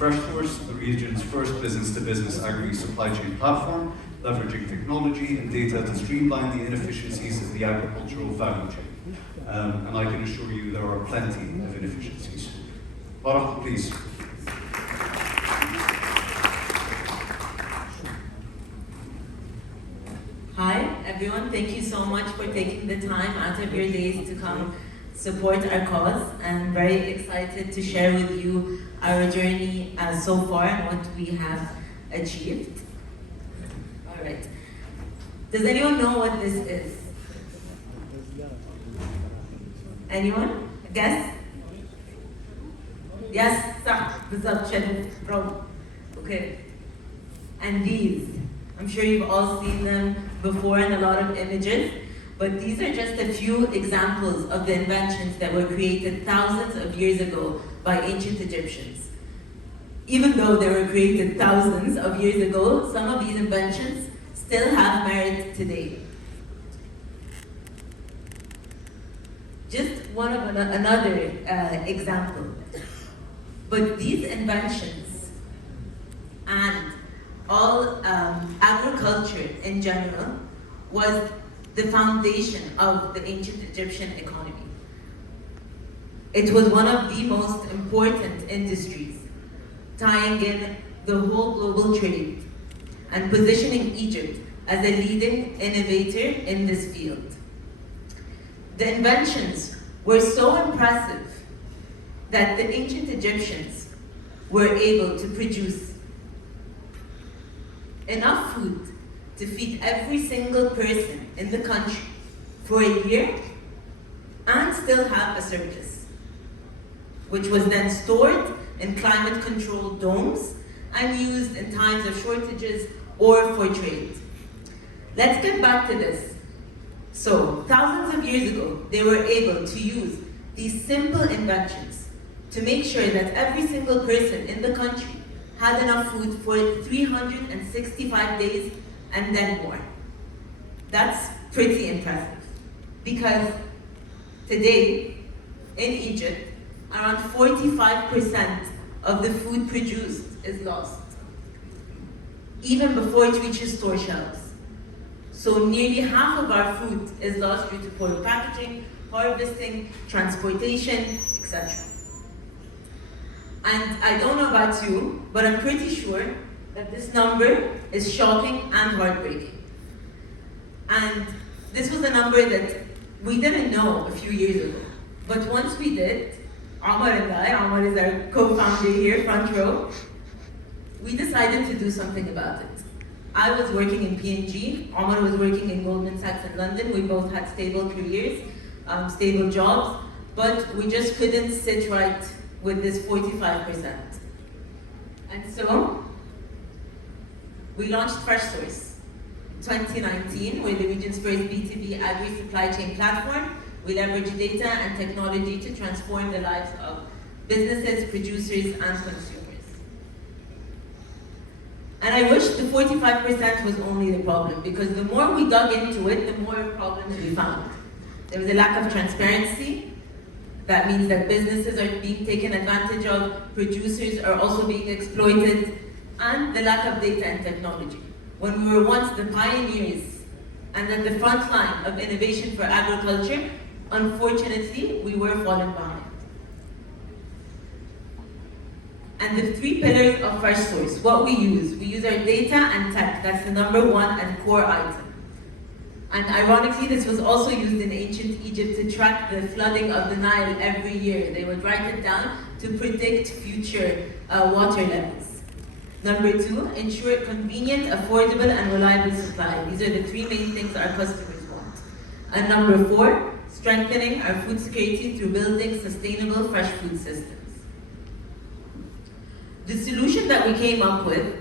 FreshSource, the region's first business-to-business agri-supply chain platform, leveraging technology and data to streamline the inefficiencies of the agricultural value chain. And I can assure you there are plenty of inefficiencies. Farah, please. Hi, everyone. Thank you so much for taking the time out of your days to come support our cause. I'm very excited to share with you our journey so far and what we have achieved. All right. Does anyone know what this is? Anyone? Guess? Yes, صح, بالضبط, شنو, برافو. Okay. And these, I'm sure you've all seen them before in a lot of images, but these are just a few examples of the inventions that were created thousands of years ago by ancient Egyptians. Even though they were created thousands of years ago, some of these inventions still have merit today. Just one of another example. But these inventions and all agriculture in general was the foundation of the ancient Egyptian economy. It was one of the most important industries, tying in the whole global trade and positioning Egypt as a leading innovator in this field. The inventions were so impressive that the ancient Egyptians were able to produce enough food to feed every single person in the country for a year and still have a surplus, which was then stored in climate-controlled domes and used in times of shortages or for trade. Let's get back to this. So, thousands of years ago, they were able to use these simple inventions to make sure that every single person in the country had enough food for 365 days and then more. That's pretty impressive. Because today, in Egypt, around 45% of the food produced is lost, even before it reaches store shelves. So nearly half of our food is lost due to poor packaging, harvesting, transportation, etc. And I don't know about you, but I'm pretty sure that this number is shocking and heartbreaking. And this was a number that we didn't know a few years ago. But once we did, Omar and I, Omar is our co-founder here, front row, we decided to do something about it. I was working in P&G, Omar was working in Goldman Sachs in London. We both had stable careers, stable jobs, but we just couldn't sit right with this 45%. And so, we launched FreshSource 2019. We're the region's first B2B agri-supply chain platform. We leverage data and technology to transform the lives of businesses, producers, and consumers. And I wish the 45% was only the problem, because the more we dug into it, the more problems we found. There was a lack of transparency. That means that businesses are being taken advantage of, producers are also being exploited, and the lack of data and technology. When we were once the pioneers and at the front line of innovation for agriculture, unfortunately, we were falling behind. And the three pillars of FreshSource, what we use our data and tech. That's the number one and core item. And ironically, this was also used in ancient Egypt to track the flooding of the Nile every year. They would write it down to predict future water levels. Number two, ensure convenient, affordable, and reliable supply. These are the three main things our customers want. And number four, strengthening our food security through building sustainable fresh food systems. The solution that we came up with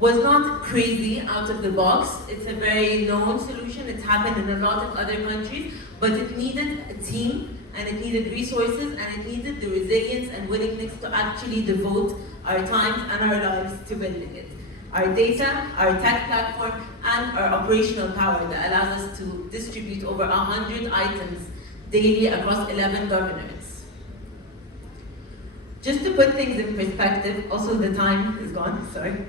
was not crazy out of the box. It's a very known solution. It's happened in a lot of other countries, but it needed a team, and it needed resources, and it needed the resilience and willingness to actually devote our time and our lives to building it. Our data, our tech platform, and our operational power that allows us to distribute over 100 items daily across 11 governors. Just to put things in perspective, also the time is gone, sorry.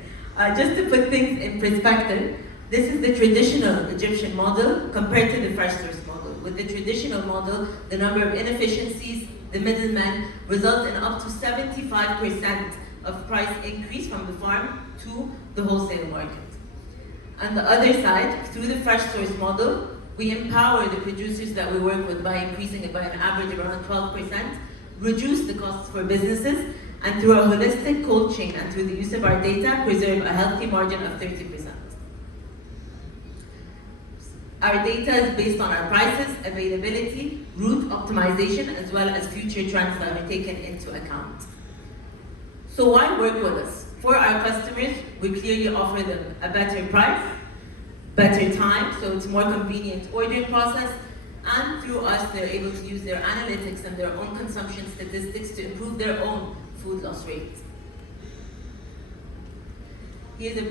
Just to put things in perspective, this is the traditional Egyptian model compared to the FreshSource model. With the traditional model, the number of inefficiencies, the middlemen, result in up to 75% of price increase from the farm to the wholesale market. On the other side, through the FreshSource model, we empower the producers that we work with by increasing it by an average of around 12%, reduce the costs for businesses, and through a holistic cold chain and through the use of our data, preserve a healthy margin of 30%. Our data is based on our prices, availability, route optimization, as well as future trends that are taken into account. So why work with us? For our customers, we clearly offer them a better price, better time, so it's more convenient ordering process, and through us, they're able to use their analytics and their own consumption statistics to improve their own food loss rate. Here's a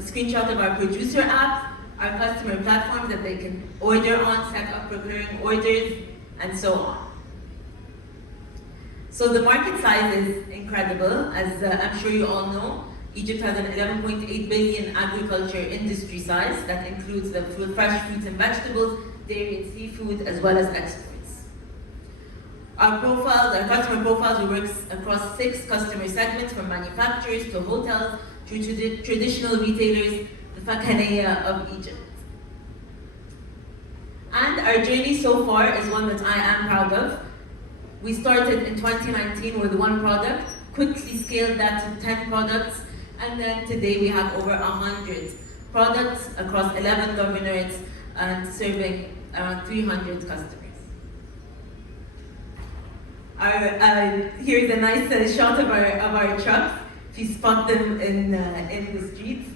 screenshot of our producer app, our customer platforms that they can order on, set up recurring orders, and so on. So the market size is incredible. As I'm sure you all know, Egypt has an 11.8 billion agriculture industry size that includes the fresh fruits and vegetables, dairy and seafood, as well as exports. Our profiles, our customer profiles, we work across 6 customer segments, from manufacturers to hotels to traditional retailers, the Fakhaneya of Egypt. And our journey so far is one that I am proud of. We started in 2019 with 1 product, quickly scaled that to 10 products, and then today we have over 100 products across 11 governorates and serving around 300 customers. Here's a nice shot of our trucks, if you spot them in the streets.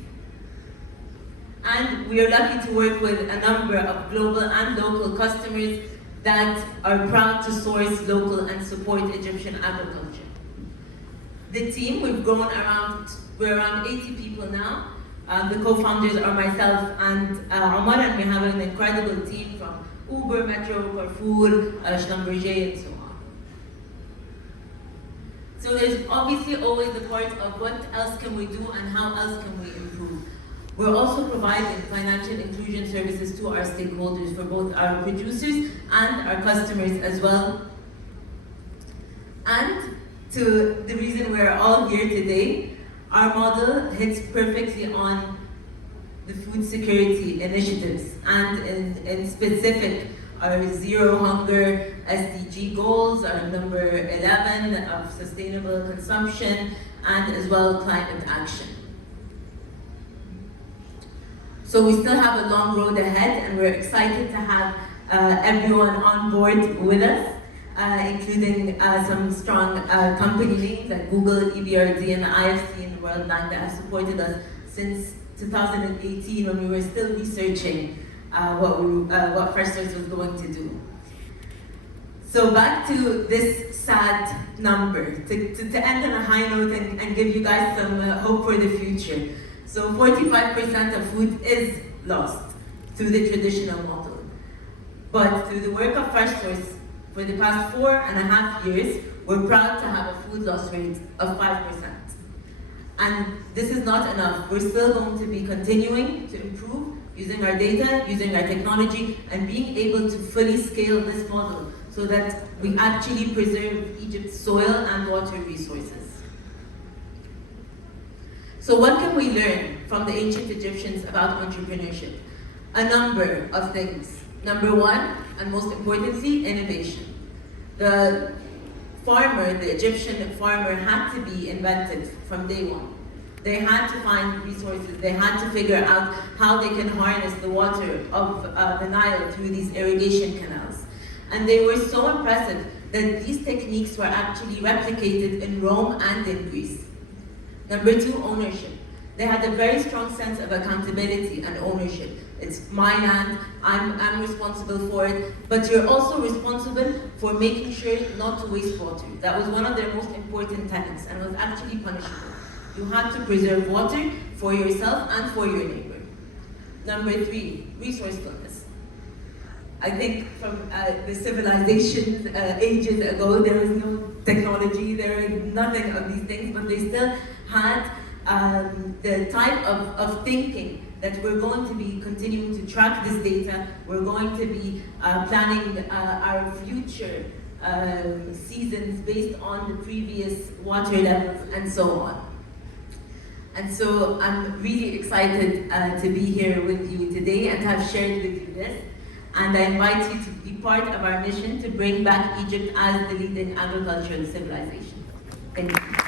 And we are lucky to work with a number of global and local customers that are proud to source local and support Egyptian agriculture. The team, we're around 80 people now. The co-founders are myself and Omar, and we have an incredible team from Uber, Metro, Carrefour, Schlumberger, and so on. So there's obviously always the part of what else can we do and how else can we improve. We're also providing financial inclusion services to our stakeholders, for both our producers and our customers as well. And to the reason we're all here today, our model hits perfectly on the food security initiatives, and in specific, our Zero Hunger SDG goals, our number 11 of sustainable consumption, and as well climate action. So we still have a long road ahead, and we're excited to have everyone on board with us, including some strong company names like Google, EBRD, and IFC and World Bank that have supported us since 2018, when we were still researching what FreshSource was going to do. So back to this sad number, to end on a high note and give you guys some hope for the future. So 45% of food is lost through the traditional model. But through the work of FreshSource, for the past 4.5 years, we're proud to have a food loss rate of 5%. And this is not enough. We're still going to be continuing to improve, using our data, using our technology, and being able to fully scale this model so that we actually preserve Egypt's soil and water resources. So what can we learn from the ancient Egyptians about entrepreneurship? A number of things. Number 1, and most importantly, innovation. The Egyptian farmer had to be inventive from day 1. They had to find resources, they had to figure out how they can harness the water of the Nile through these irrigation canals. And they were so impressive that these techniques were actually replicated in Rome and in Greece. Number 2, ownership. They had a very strong sense of accountability and ownership. It's my land, I'm responsible for it, but you're also responsible for making sure not to waste water. That was one of their most important tenets, and was actually punishable. You had to preserve water for yourself and for your neighbor. Number 3, resourcefulness. I think from the civilizations ages ago, there was no technology, there was nothing of these things, but they still had the type of thinking that we're going to be continuing to track this data, we're going to be planning our future seasons based on the previous water levels and so on. And so I'm really excited to be here with you today and to have shared with you this. And I invite you to be part of our mission to bring back Egypt as the leading agricultural civilization. Thank you.